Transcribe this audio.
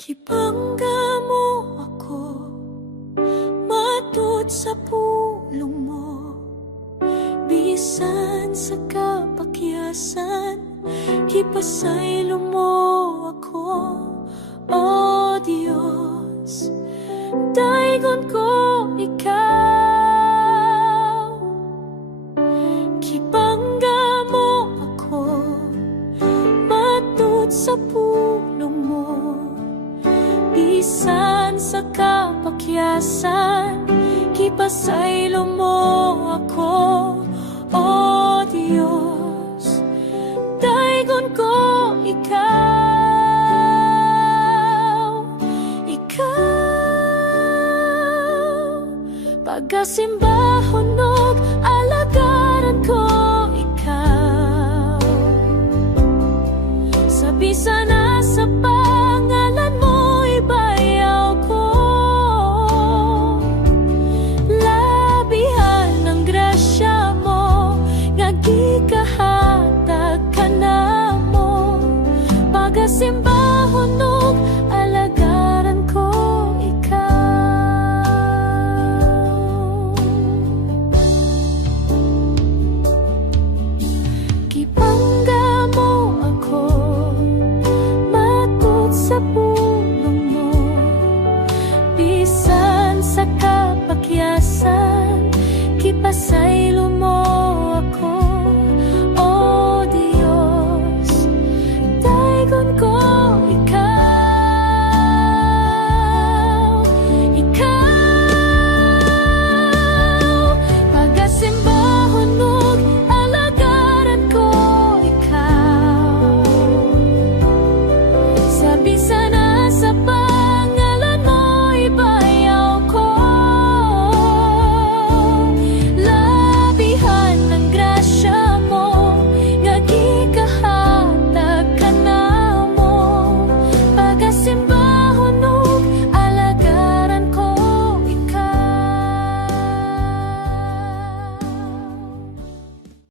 Gibangga mo ako, matud sa pulong mo. Bisan sa kapakyasan, gipasaylo mo ako. O Diyos, daigon ko ikaw. Gibangga mo ako, matud sa pulong mo. Bisan sa kapakyasan, gipasaylo mo ako. O Diyos, daigon ko ikaw. Ikaw, pagasimbahon og alagaran ko ikaw. Sa bisan na sa pangalan mo ibayaw ko. Labihan ng grasya mo, nga gikahatag ka na mo. Pagasimbahon